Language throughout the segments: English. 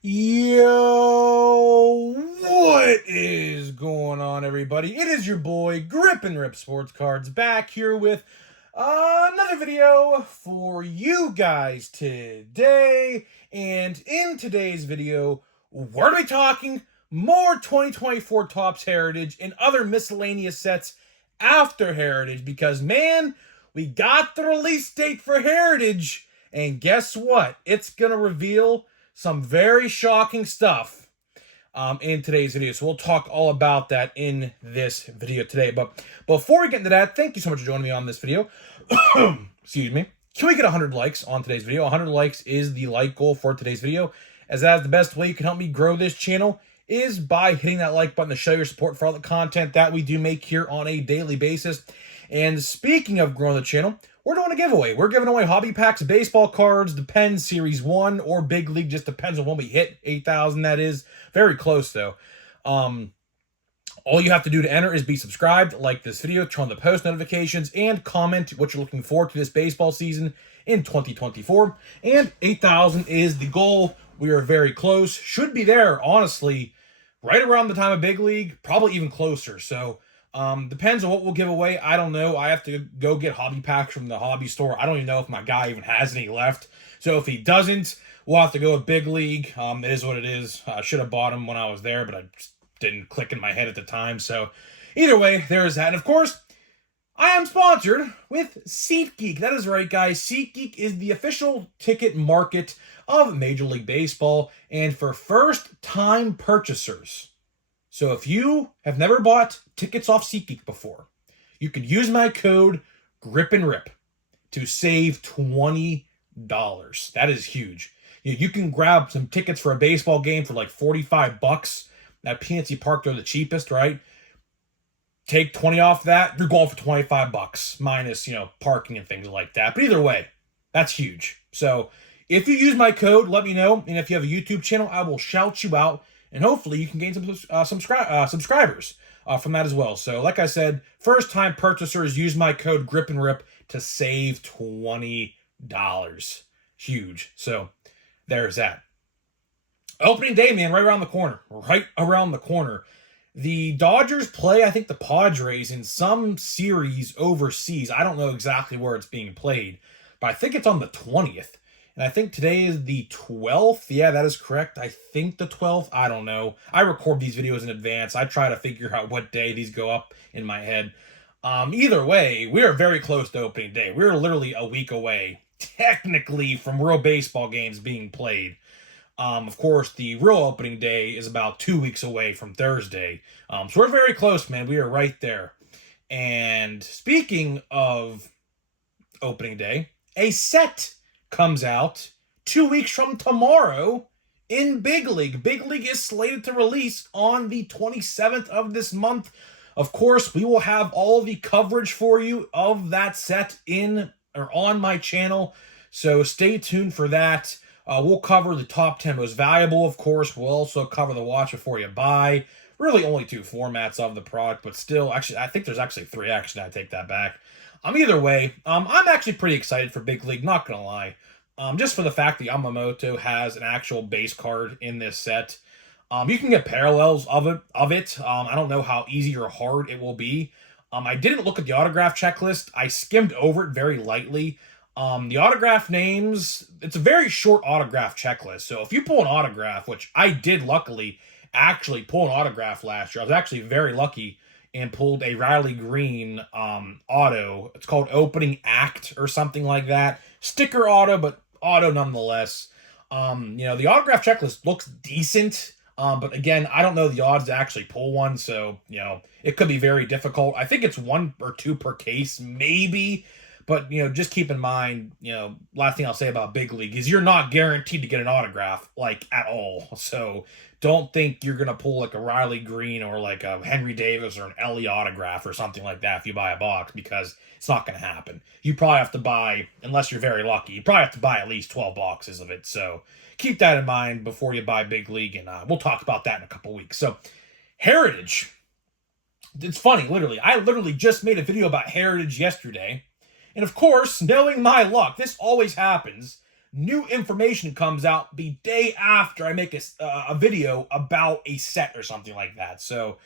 Yo, what is going on, everybody? It is your boy, Grip and Rip Sports Cards, back here with another video for you guys today. And in today's video, we're going to be talking more 2024 Topps Heritage and other miscellaneous sets after Heritage, because, man, we got the release date for Heritage, and guess what? It's going to reveal some very shocking stuff in today's video. So we'll talk all about that in this video today. But before we get into that, thank you so much for joining me on this video. Excuse me. Can we get 100 likes on today's video? 100 likes is the like goal for today's video, as that is the best way you can help me grow this channel is by hitting that like button to show your support for all the content that we do make here on a daily basis. And speaking of growing the channel, we're doing a giveaway. We're giving away hobby packs of baseball cards, Depends Series 1 or Big League. Just depends on when we hit 8,000, that is. Very close, though. All you have to do to enter is be subscribed, like this video, turn on the post notifications, and comment what you're looking forward to this baseball season in 2024. And 8,000 is the goal. We are very close. Should be there, honestly, right around the time of Big League, probably even closer. So, depends on what we'll give away. I don't know. I have to go get hobby packs from the hobby store. I don't even know if my guy even has any left. So if he doesn't, we'll have to go with Big League. It is what it is. I should have bought him when I was there, but I just didn't click in my head at the time. So either way, there's that. And of course, I am sponsored with SeatGeek. That is right, guys. SeatGeek is the official ticket market of Major League Baseball, and for first-time purchasers. So if you have never bought tickets off SeatGeek before, you could use my code GRIPANDRIP to save $20. That is huge. You can grab some tickets for a baseball game for like $45 at PNC Park. They're the cheapest, right? Take 20 off that, you're going for $25 minus, parking and things like that. But either way, that's huge. So if you use my code, let me know. And if you have a YouTube channel, I will shout you out. And hopefully you can gain some subscribers from that as well. So like I said, first-time purchasers, use my code GRIPANDRIP to save $20. Huge. So there's that. Opening day, man, right around the corner. Right around the corner. The Dodgers play, I think, the Padres in some series overseas. I don't know exactly where it's being played, but I think it's on the 20th. And I think today is the 12th. Yeah, that is correct. I think the 12th. I don't know. I record these videos in advance. I try to figure out what day these go up in my head. Either way, we are very close to opening day. We're literally a week away, technically, from real baseball games being played. Of course, the real opening day is about 2 weeks away from Thursday. So we're very close, man. We are right there. And speaking of opening day, a set comes out 2 weeks from tomorrow in Big League. Big League is slated to release on the 27th of this month. Of course, we will have all the coverage for you of that set in or on my channel, so stay tuned for that. We'll cover the top 10 most valuable, of course. We'll also cover the watch before you buy. Really only 2 formats of the product, but still, actually, I think there's actually 3. Actually, I take that back. Either way, I'm actually pretty excited for Big League, not gonna lie. Just for the fact that Yamamoto has an actual base card in this set. You can get parallels of it. I don't know how easy or hard it will be. I didn't look at the autograph checklist. I skimmed over it very lightly. The autograph names, it's a very short autograph checklist. So if you pull an autograph, which I did luckily actually pull an autograph last year. I was actually very lucky and pulled a Riley Green auto. It's called Opening Act or something like that. Sticker auto, but auto nonetheless. The autograph checklist looks decent. But again, I don't know the odds to actually pull one, so, it could be very difficult. I think it's 1 or 2 per case, maybe. But, just keep in mind, last thing I'll say about Big League is you're not guaranteed to get an autograph, at all. So don't think you're going to pull, a Riley Green or, a Henry Davis or an Ellie autograph or something like that if you buy a box, because it's not going to happen. You probably have to buy, unless you're very lucky, you probably have to buy at least 12 boxes of it. So keep that in mind before you buy Big League, and we'll talk about that in a couple weeks. So, Heritage. It's funny, literally. I literally just made a video about Heritage yesterday. And of course, knowing my luck, this always happens. new information comes out the day after I make a video about a set or something like that. So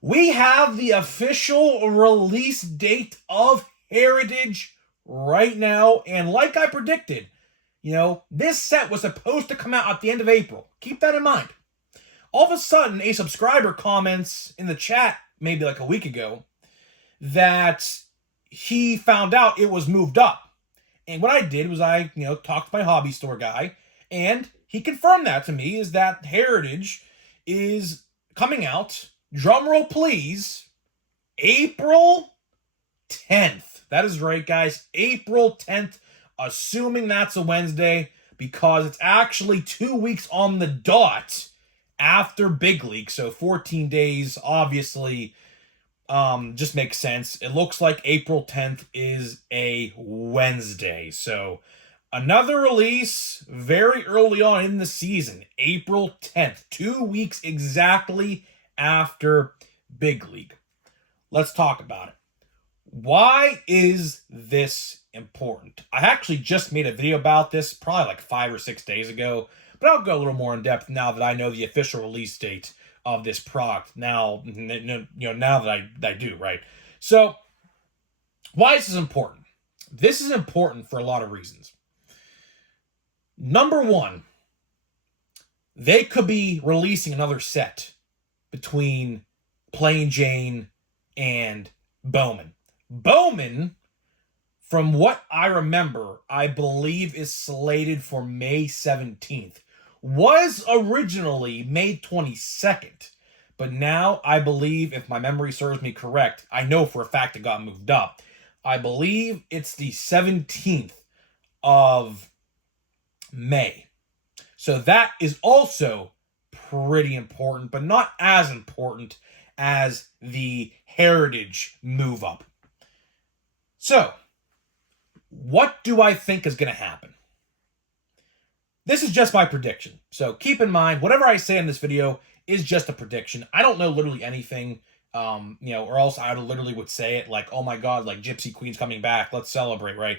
we have the official release date of Heritage right now. And like I predicted, this set was supposed to come out at the end of April. Keep that in mind. All of a sudden, a subscriber comments in the chat maybe like a week ago that he found out it was moved up. And what I did was I, talked to my hobby store guy, and he confirmed that to me, is that Heritage is coming out, drumroll please, April 10th. That is right, guys, April 10th, assuming that's a Wednesday, because it's actually 2 weeks on the dot after Big League, so 14 days, obviously, just makes sense. It looks like April 10th is a Wednesday. So another release very early on in the season, April 10th, 2 weeks exactly after Big League. Let's talk about it. Why is this important? I actually just made a video about this probably like 5 or 6 days ago, but I'll go a little more in depth now that I know the official release date of this product now that I do, right? So why is this important? This is important for a lot of reasons. Number one, they could be releasing another set between Plain Jane and Bowman. Bowman, from what I remember, I believe is slated for May 17th. Was originally May 22nd, but now I believe, if my memory serves me correct, I know for a fact it got moved up. I believe it's the 17th of May. So that is also pretty important, but not as important as the Heritage move up. So, what do I think is going to happen? This is just my prediction. So keep in mind, whatever I say in this video is just a prediction. I don't know literally anything, or else I literally would say it like, oh my God, like Gypsy Queen's coming back. Let's celebrate, right?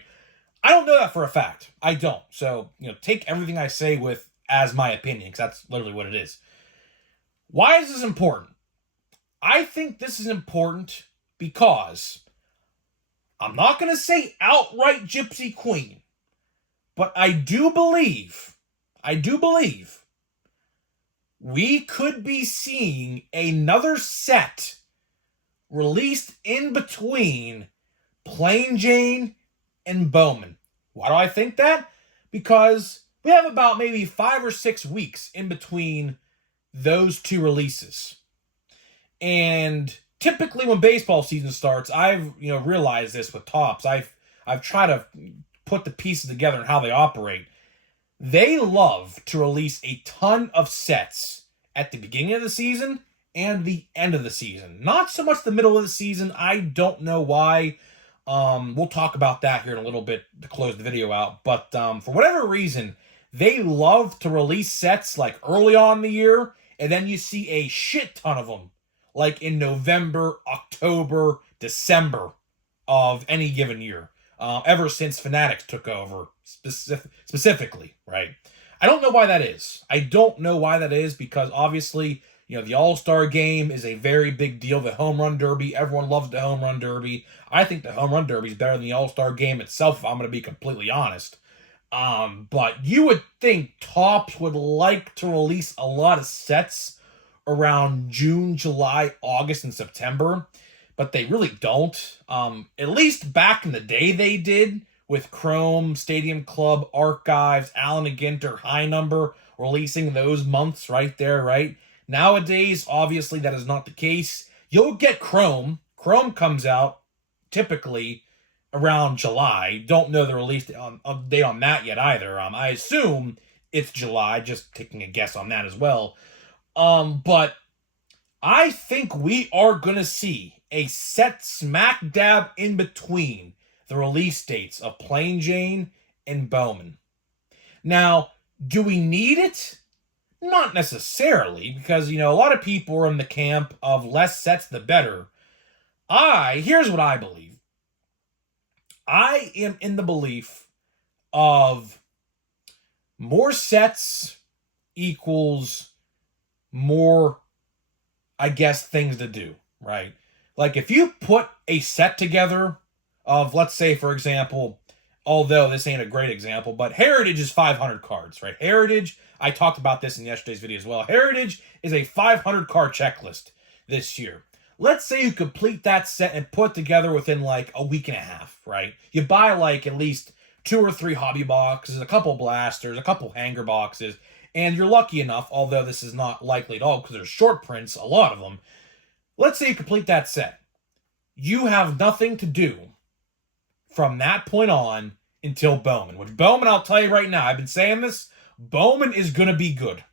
I don't know that for a fact. I don't. So, take everything I say with as my opinion, because that's literally what it is. Why is this important? I think this is important because I'm not going to say outright Gypsy Queen, but I do believe we could be seeing another set released in between Plain Jane and Bowman. Why do I think that? Because we have about maybe 5 or 6 weeks in between those two releases. And typically when baseball season starts, I've realized this with Topps. I've tried to put the pieces together and how they operate. They love to release a ton of sets at the beginning of the season and the end of the season. Not so much the middle of the season. I don't know why. We'll talk about that here in a little bit to close the video out. But for whatever reason, they love to release sets like early on in the year, and then you see a shit ton of them like in November, October, December of any given year. Ever since Fanatics took over, specifically, right? I don't know why that is. I don't know why that is, because obviously, the All-Star Game is a very big deal. The Home Run Derby, everyone loves the Home Run Derby. I think the Home Run Derby is better than the All-Star Game itself, if I'm going to be completely honest. But you would think Topps would like to release a lot of sets around June, July, August, and September, but they really don't. At least back in the day they did, with Chrome, Stadium Club, Archives, Allen & Ginter, High Number, releasing those months right there, right? Nowadays, obviously, that is not the case. You'll get Chrome. Chrome comes out typically around July. Don't know the release date on that yet either. I assume it's July, just taking a guess on that as well. But I think we are going to see a set smack dab in between the release dates of Plain Jane and Bowman. Now, do we need it? Not necessarily, because, a lot of people are in the camp of less sets the better. Here's what I believe. I am in the belief of more sets equals more, I guess, things to do, right? Like if you put a set together of, let's say, for example, although this ain't a great example, but Heritage is 500 cards, right? Heritage, I talked about this in yesterday's video as well. Heritage is a 500 card checklist this year. Let's say you complete that set and put together within like a week and a half, right? You buy like at least 2 or 3 hobby boxes, a couple blasters, a couple hanger boxes, and you're lucky enough, although this is not likely at all because there's short prints, a lot of them. Let's say you complete that set. You have nothing to do from that point on until Bowman. Which Bowman, I'll tell you right now, I've been saying this, Bowman is going to be good.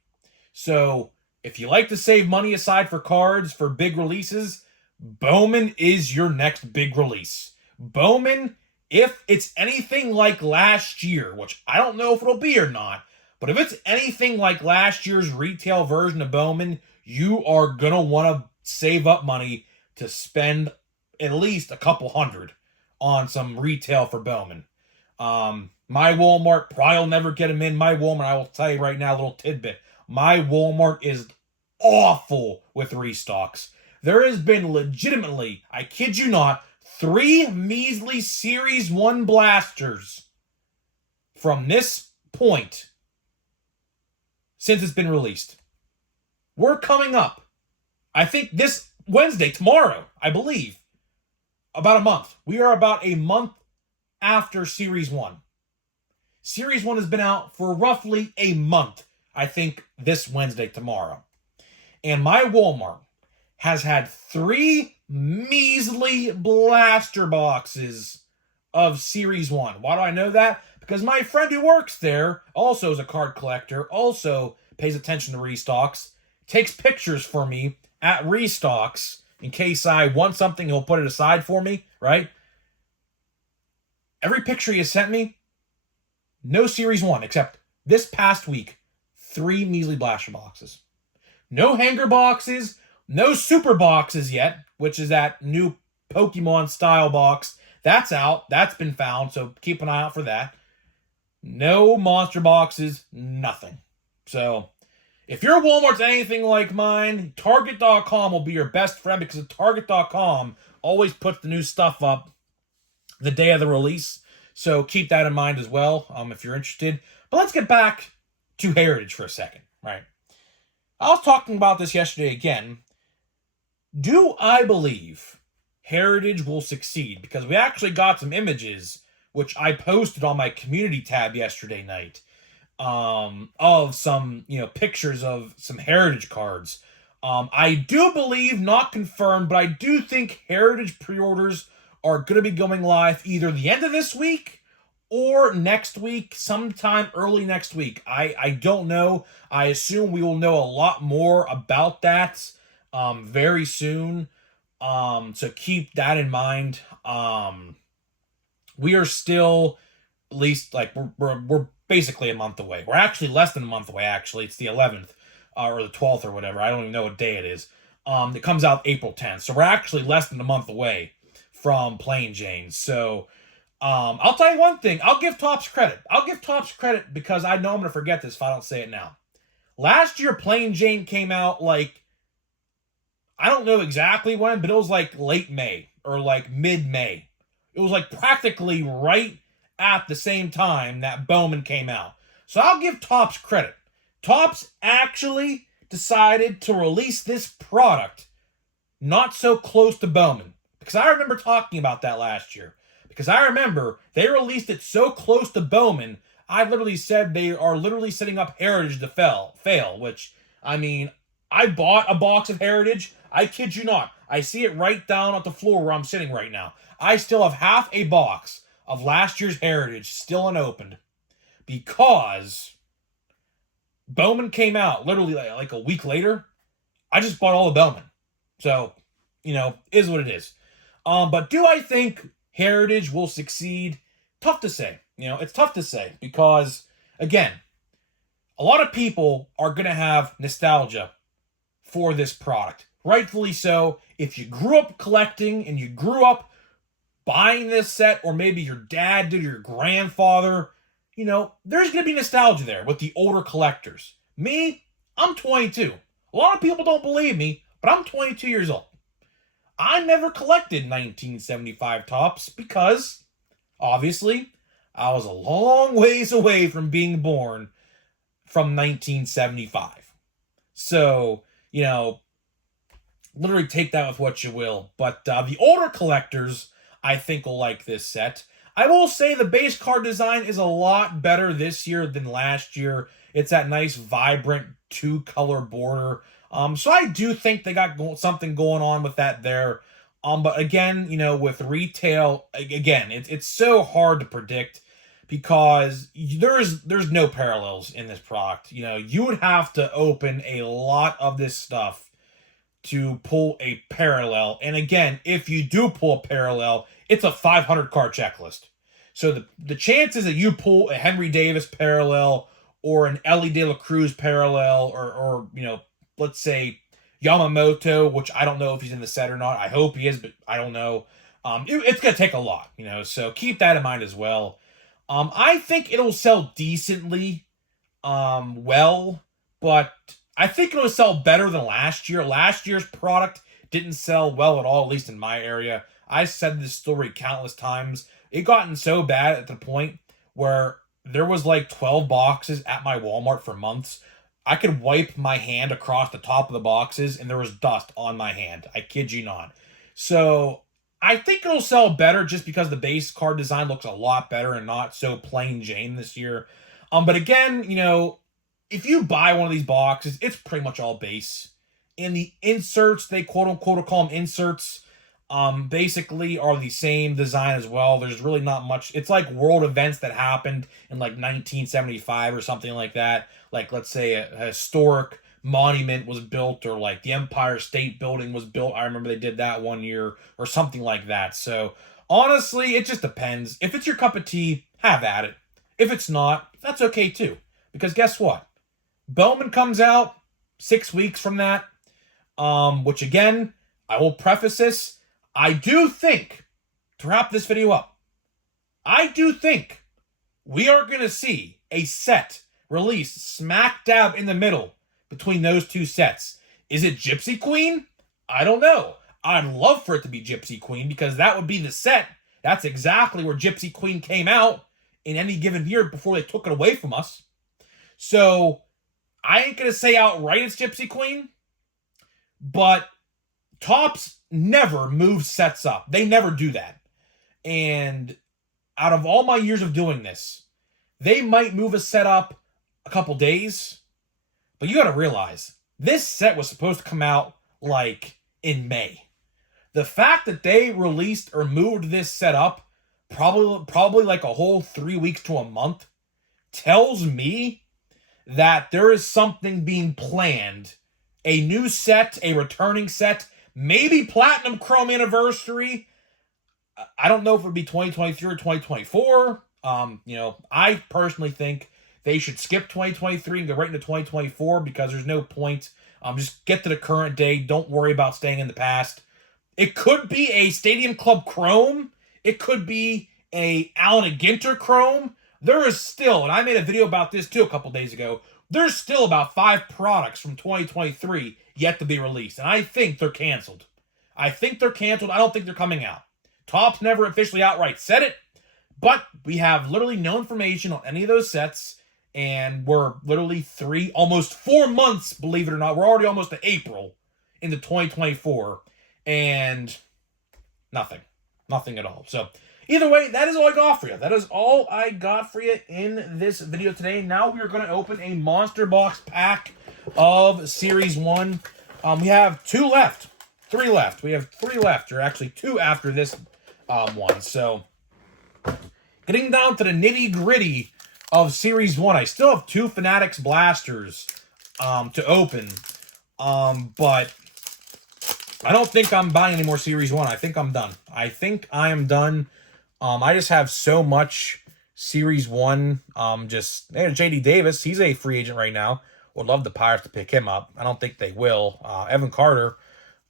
So if you like to save money aside for cards for big releases, Bowman is your next big release. Bowman, if it's anything like last year, which I don't know if it'll be or not, but if it's anything like last year's retail version of Bowman, you are going to want to save up money to spend at least a couple hundred on some retail for Bowman. My Walmart probably will never get them in. My Walmart, I will tell you right now, a little tidbit. My Walmart is awful with restocks. There has been legitimately, I kid you not, 3 measly Series 1 blasters from this point since it's been released. We're coming up, I think this Wednesday, tomorrow, I believe, about a month. We are about a month after Series 1. Series 1 has been out for roughly a month, I think this Wednesday, tomorrow. And my Walmart has had 3 measly blaster boxes of Series 1. Why do I know that? Because my friend who works there also is a card collector, also pays attention to restocks, takes pictures for me at restocks. In case I want something, he'll put it aside for me, right? Every picture he has sent me, no Series 1, except this past week, 3 measly blaster boxes. No hanger boxes, no super boxes yet, which is that new Pokemon style box. That's out. That's been found, so keep an eye out for that. No monster boxes, nothing. So if your Walmart's anything like mine, Target.com will be your best friend because Target.com always puts the new stuff up the day of the release. So keep that in mind as well if you're interested. But let's get back to Heritage for a second, right? I was talking about this yesterday again. Do I believe Heritage will succeed? Because we actually got some images, which I posted on my community tab yesterday night, of some, pictures of some Heritage cards. I do believe, not confirmed, but I do think Heritage pre-orders are going to be going live either the end of this week or next week, sometime early next week. I don't know. I assume we will know a lot more about that very soon. So keep that in mind. We are still, at least, like, we're basically a month away. We're actually less than a month away, actually. It's the 11th or the 12th or whatever. I don't even know what day it is. It comes out April 10th. So we're actually less than a month away from Plain Jane. So I'll tell you one thing. I'll give Topps credit. I'll give Topps credit because I know I'm going to forget this if I don't say it now. Last year, Plain Jane came out like, I don't know exactly when, but it was like late May or like mid-May. It was like practically right at the same time that Bowman came out. So I'll give Topps credit. Topps actually decided to release this product not so close to Bowman. Because I remember talking about that last year. Because I remember they released it so close to Bowman, I literally said they are literally setting up Heritage to fail. Which, I mean, I bought a box of Heritage. I kid you not. I see it right down at the floor where I'm sitting right now. I still have half a box of last year's Heritage still unopened because Bowman came out literally like a week later. I just bought all the Bowman. So, is what it is. But do I think Heritage will succeed? Tough to say. It's tough to say because, again, a lot of people are going to have nostalgia for this product. Rightfully so. If you grew up collecting and you grew up buying this set, or maybe your dad did, or your grandfather, there's going to be nostalgia there with the older collectors. Me, I'm 22. A lot of people don't believe me, but I'm 22 years old. I never collected 1975 Topps because, obviously, I was a long ways away from being born from 1975. So, literally take that with what you will. But the older collectors, I think, will like this set. I will say the base card design is a lot better this year than last year. It's that nice, vibrant, two-color border. So I do think they got something going on with that there. But again, with retail, again, it's so hard to predict because there's no parallels in this product. You would have to open a lot of this stuff to pull a parallel. And again, if you do pull a parallel, it's a 500 card checklist. So the chances that you pull a Henry Davis parallel or an Elly De La Cruz parallel or let's say Yamamoto, which I don't know if he's in the set or not. I hope he is, but I don't know. It's going to take a lot, so keep that in mind as well. I think it'll sell decently well, but I think it'll sell better than last year. Last year's product didn't sell well at all, at least in my area. I said this story countless times. It gotten so bad at the point where there was like 12 boxes at my Walmart for months. I could wipe my hand across the top of the boxes and there was dust on my hand. I kid you not. So I think it'll sell better just because the base card design looks a lot better and not so plain Jane this year. But again, if you buy one of these boxes, it's pretty much all base. And the inserts, they quote unquote call them inserts, basically are the same design as well. There's really not much. It's like world events that happened in like 1975 or something like that. Like, let's say a historic monument was built, or like the Empire State Building was built. I remember they did that one year or something like that. So honestly, it just depends. If it's your cup of tea, have at it. If it's not, that's okay too. Because guess what? Bowman comes out 6 weeks from that. Which again, I will preface this. I do think, to wrap this video up, I do think we are going to see a set released smack dab in the middle between those two sets. Is it Gypsy Queen? I don't know. I'd love for it to be Gypsy Queen because that would be the set. That's exactly where Gypsy Queen came out in any given year before they took it away from us. So I ain't going to say outright it's Gypsy Queen, but Topps never moves sets up. They never do that. And out of all my years of doing this, they might move a set up a couple days, but you got to realize this set was supposed to come out like in May. The fact that they released or moved this set up probably like a whole 3 weeks to a month tells me that there is something being planned. A new set, a returning set, maybe Platinum Chrome Anniversary. I don't know if it would be 2023 or 2024. I personally think they should skip 2023 and go right into 2024 because there's no point. Just get to the current day. Don't worry about staying in the past. It could be a Stadium Club Chrome. It could be a Allen & Ginter Chrome. There is still, and I made a video about this too a couple days ago, there's still about 5 products from 2023 yet to be released, and I think they're canceled. I don't think they're coming out. Topps never officially outright said it, but we have literally no information on any of those sets, and we're literally almost 4 months, believe it or not. We're already almost to April into 2024, and nothing at all. So either way, that is all I got for you. That is all I got for you in this video today. Now we are going to open a Monster Box pack of Series 1. We have 3 left. We have 3 left, or actually 2 after this one. So getting down to the nitty-gritty of Series 1, I still have 2 Fanatics Blasters to open. But I don't think I'm buying any more Series 1. I think I'm done. I think I am done. I just have so much Series 1. JD Davis, he's a free agent right now. Would love the Pirates to pick him up. I don't think they will. Evan Carter,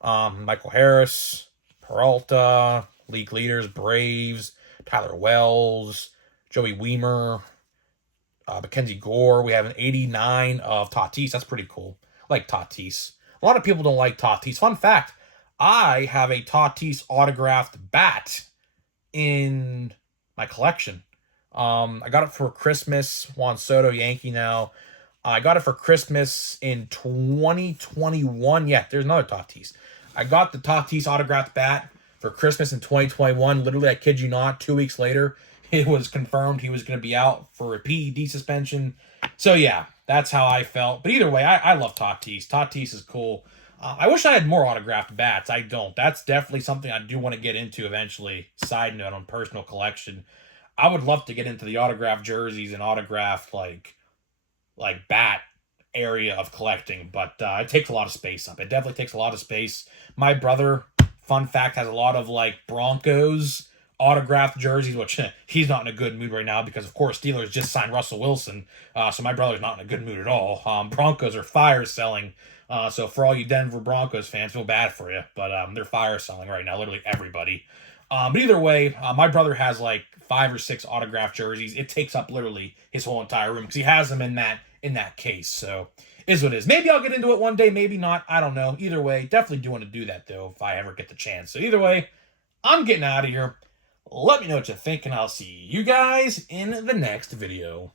Michael Harris, Peralta, league leaders, Braves, Tyler Wells, Joey Weimer, Mackenzie Gore. We have an 89 of Tatis. That's pretty cool. I like Tatis. A lot of people don't like Tatis. Fun fact, I have a Tatis autographed bat in my collection. I got it for Christmas. Juan Soto, Yankee now. I got it for Christmas in 2021. Yeah, there's another Tatis. I got the Tatis autographed bat for Christmas in 2021. Literally, I kid you not, 2 weeks later, it was confirmed he was going to be out for a PED suspension. So, yeah, that's how I felt. But either way, I love Tatis. Tatis is cool. I wish I had more autographed bats. I don't. That's definitely something I do want to get into eventually. Side note on personal collection. I would love to get into the autographed jerseys and autographed, like bat area of collecting, but it takes a lot of space up. It definitely takes a lot of space. My brother, fun fact, has a lot of like Broncos autographed jerseys, which he's not in a good mood right now because of course Steelers just signed Russell Wilson, so my brother's not in a good mood at all. Broncos are fire selling, so for all you Denver Broncos fans, feel bad for you, but they're fire selling right now, literally everybody. But either way, my brother has like 5 or 6 autographed jerseys. It takes up literally his whole entire room because he has them in that case. So is what it is. Maybe I'll get into it one day, maybe not. I don't know. Either way, definitely do want to do that though if I ever get the chance. So either way, I'm getting out of here. Let me know what you think, and I'll see you guys in the next video.